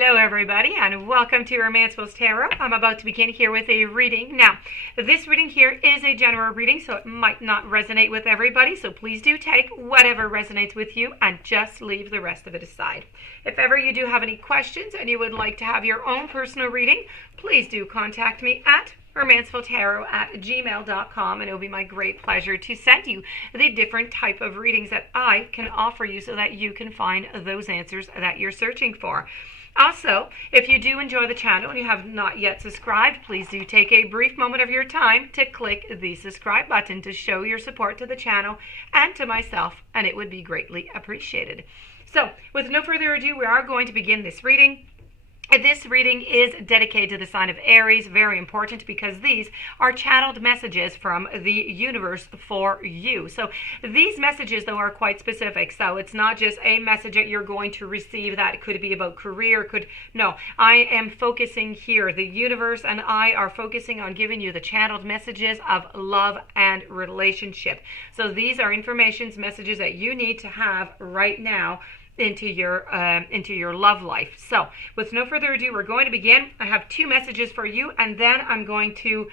Hello everybody and welcome to Romancefull's Tarot. I'm about to begin here with a reading. Now, this reading here is a general reading, so it might not resonate with everybody, so please do take whatever resonates with you and just leave the rest of it aside. If ever you do have any questions and you would like to have your own personal reading, please do contact me at romancefulltarot@gmail.com, and it will be my great pleasure to send you the different type of readings that I can offer you so that you can find those answers that you're searching for. Also, if you do enjoy the channel and you have not yet subscribed, please do take a brief moment of your time to click the subscribe button to show your support to the channel and to myself, and it would be greatly appreciated. So, with no further ado, we are going to begin this reading. This reading is dedicated to the sign of Aries, very important because these are channeled messages from the universe for you. So these messages, though, are quite specific. So it's not just a message that you're going to receive that could be about career, no. I am focusing here. The universe and I are focusing on giving you the channeled messages of love and relationship. So these are messages that you need to have right now into your love life. So with no further ado, we're going to begin. I have two messages for you, and then I'm going to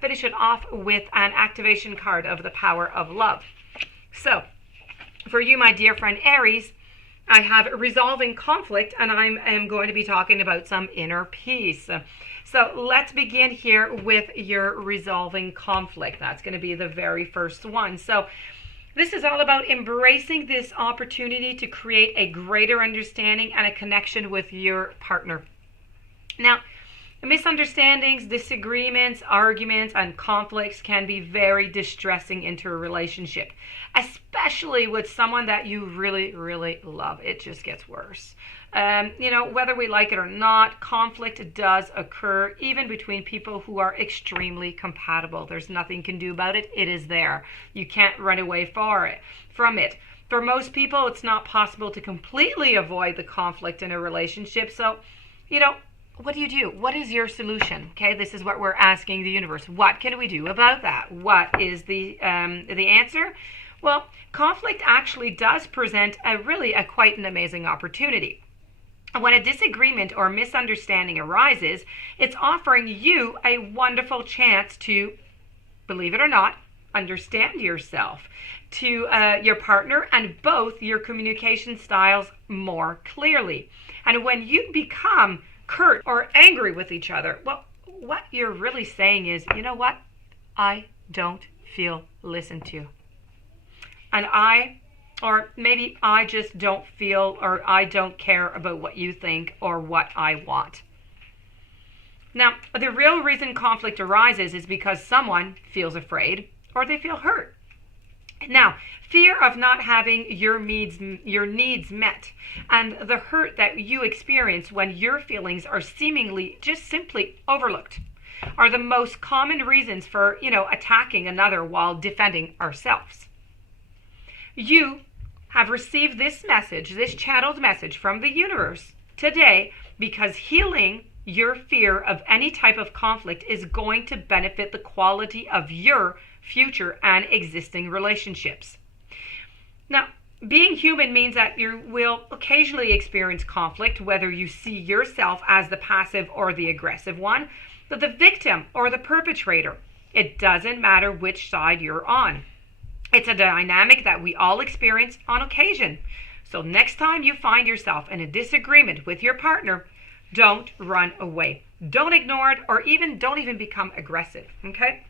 finish it off with an activation card of the power of love. So for you, my dear friend Aries, I have resolving conflict, and I'm going to be talking about some inner peace. So let's begin here with your resolving conflict. That's going to be the very first one. So this is all about embracing this opportunity to create a greater understanding and a connection with your partner. Now, misunderstandings, disagreements, arguments, and conflicts can be very distressing into a relationship, especially with someone that you really, really love. It just gets worse. Whether we like it or not, conflict does occur even between people who are extremely compatible. There's nothing you can do about it. It is there. You can't run away from it. For most people, it's not possible to completely avoid the conflict in a relationship. So, what do you do? What is your solution? Okay, this is what we're asking the universe. What can we do about that? What is the answer? Well, conflict actually does present a quite an amazing opportunity. When a disagreement or misunderstanding arises, it's offering you a wonderful chance to, believe it or not, understand yourself, to your partner, and both your communication styles more clearly. And when you become curt or angry with each other, well, what you're really saying is, you know what? I don't feel listened to. And or maybe I just don't feel, or I don't care about what you think or what I want. Now, the real reason conflict arises is because someone feels afraid or they feel hurt. Now, fear of not having your needs met and the hurt that you experience when your feelings are seemingly just simply overlooked are the most common reasons for, attacking another while defending ourselves. You have received this message, this channeled message from the universe today because healing your fear of any type of conflict is going to benefit the quality of your future and existing relationships. Now, being human means that you will occasionally experience conflict, whether you see yourself as the passive or the aggressive one, the victim or the perpetrator. It doesn't matter which side you're on. It's a dynamic that we all experience on occasion. So next time you find yourself in a disagreement with your partner, don't run away. Don't ignore it, or don't even become aggressive, okay?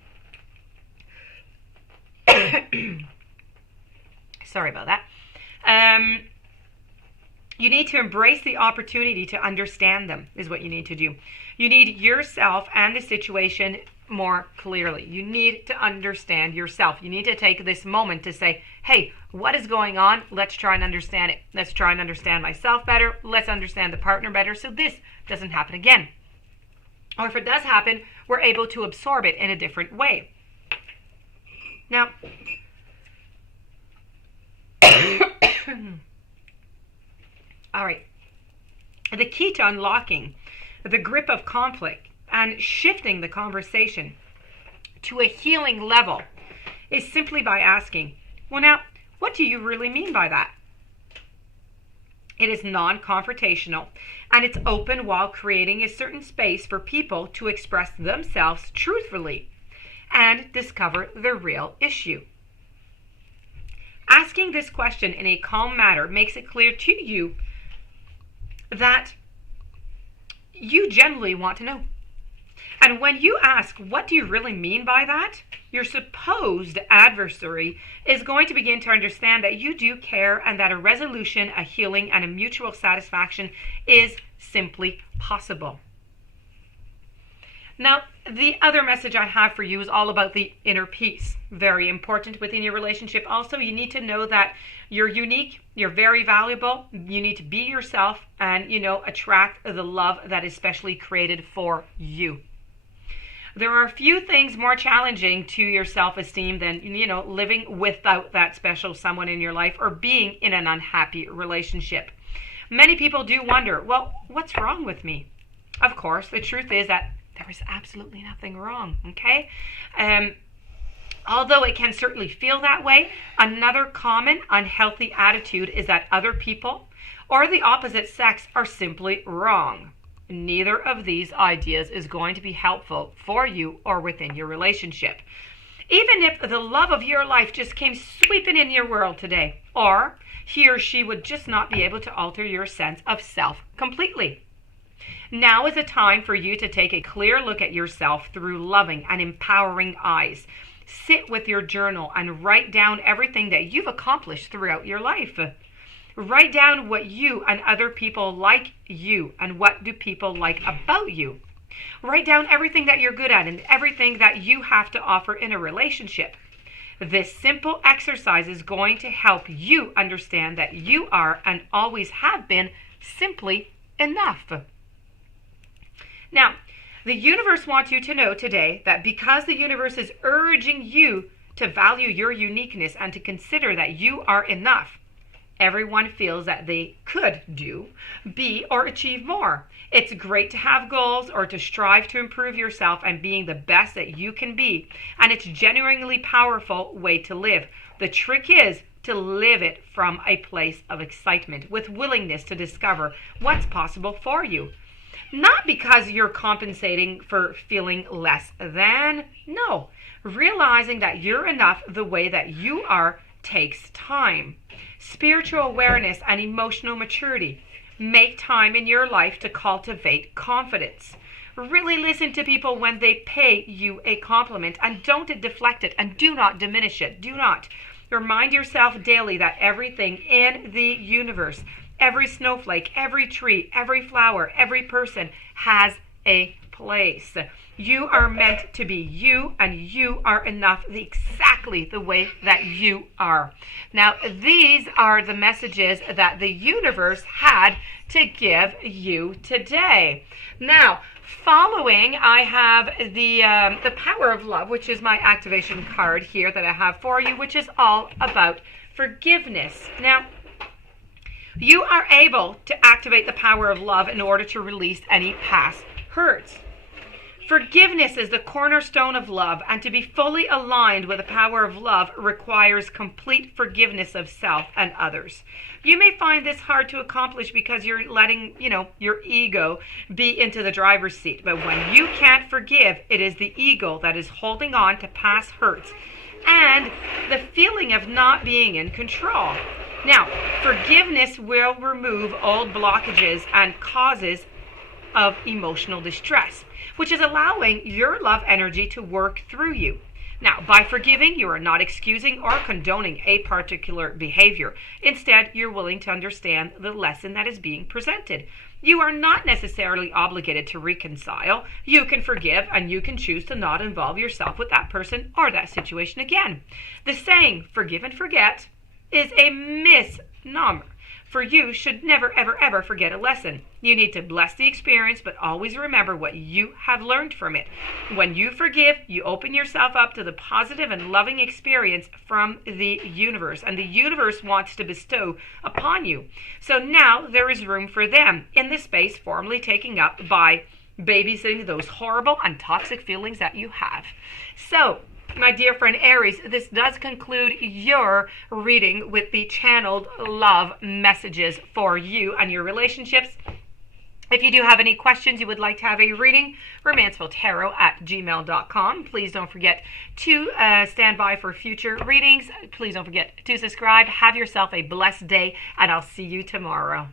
Sorry about that. You need to embrace the opportunity to understand them, is what you need to do. You need yourself and the situation more clearly. You need to understand yourself. You need to take this moment to say, hey, what is going on? Let's try and understand it. Let's try and understand myself better. Let's understand the partner better so this doesn't happen again. Or if it does happen, we're able to absorb it in a different way. Now, all right. The key to unlocking the grip of conflict and shifting the conversation to a healing level is simply by asking, well, now, what do you really mean by that? It is non-confrontational, and it's open while creating a certain space for people to express themselves truthfully and discover the real issue. Asking this question in a calm manner makes it clear to you that you genuinely want to know. And when you ask, what do you really mean by that? Your supposed adversary is going to begin to understand that you do care and that a resolution, a healing, and a mutual satisfaction is simply possible. Now, the other message I have for you is all about the inner peace. Very important within your relationship. Also, you need to know that you're unique, you're very valuable, you need to be yourself and, attract the love that is specially created for you. There are a few things more challenging to your self-esteem than, living without that special someone in your life or being in an unhappy relationship. Many people do wonder, well, what's wrong with me? Of course, the truth is that there is absolutely nothing wrong, okay? Although it can certainly feel that way, another common unhealthy attitude is that other people or the opposite sex are simply wrong. Neither of these ideas is going to be helpful for you or within your relationship. Even if the love of your life just came sweeping in your world today, or he or she would just not be able to alter your sense of self completely. Now is a time for you to take a clear look at yourself through loving and empowering eyes. Sit with your journal and write down everything that you've accomplished throughout your life. Write down what you and other people like you and what do people like about you. Write down everything that you're good at and everything that you have to offer in a relationship. This simple exercise is going to help you understand that you are and always have been simply enough. Now, the universe wants you to know today that because the universe is urging you to value your uniqueness and to consider that you are enough, everyone feels that they could do, be, or achieve more. It's great to have goals or to strive to improve yourself and being the best that you can be. And it's a genuinely powerful way to live. The trick is to live it from a place of excitement with willingness to discover what's possible for you. Not because you're compensating for feeling less than. No. Realizing that you're enough the way that you are takes time. Spiritual awareness and emotional maturity. Make time in your life to cultivate confidence. Really listen to people when they pay you a compliment and don't deflect it and do not diminish it. Do not. Remind yourself daily that everything in the universe, every snowflake, every tree, every flower, every person has a place. You are meant to be you, and you are enough exactly the way that you are. Now, these are the messages that the universe had to give you today. Now, following, I have the power of love, which is my activation card here that I have for you, which is all about forgiveness. Now, you are able to activate the power of love in order to release any past hurts. Forgiveness is the cornerstone of love, and to be fully aligned with the power of love requires complete forgiveness of self and others. You may find this hard to accomplish because you're letting, your ego be into the driver's seat. But when you can't forgive, it is the ego that is holding on to past hurts and the feeling of not being in control. Now, forgiveness will remove old blockages and causes of emotional distress, which is allowing your love energy to work through you. Now, by forgiving, you are not excusing or condoning a particular behavior. Instead, you're willing to understand the lesson that is being presented. You are not necessarily obligated to reconcile. You can forgive, and you can choose to not involve yourself with that person or that situation again. The saying, forgive and forget, is a misnomer. For you should never, ever, ever forget a lesson. You need to bless the experience, but always remember what you have learned from it. When you forgive, you open yourself up to the positive and loving experience from the universe, and the universe wants to bestow upon you. So now there is room for them in the space formerly taken up by babysitting those horrible and toxic feelings that you have. So, My dear friend Aries, this does conclude your reading with the channeled love messages for you and your relationships. If you do have any questions, you would like to have a reading, romancefulltarot@gmail.com. Please don't forget to stand by for future readings. Please don't forget to subscribe. Have yourself a blessed day, and I'll see you tomorrow.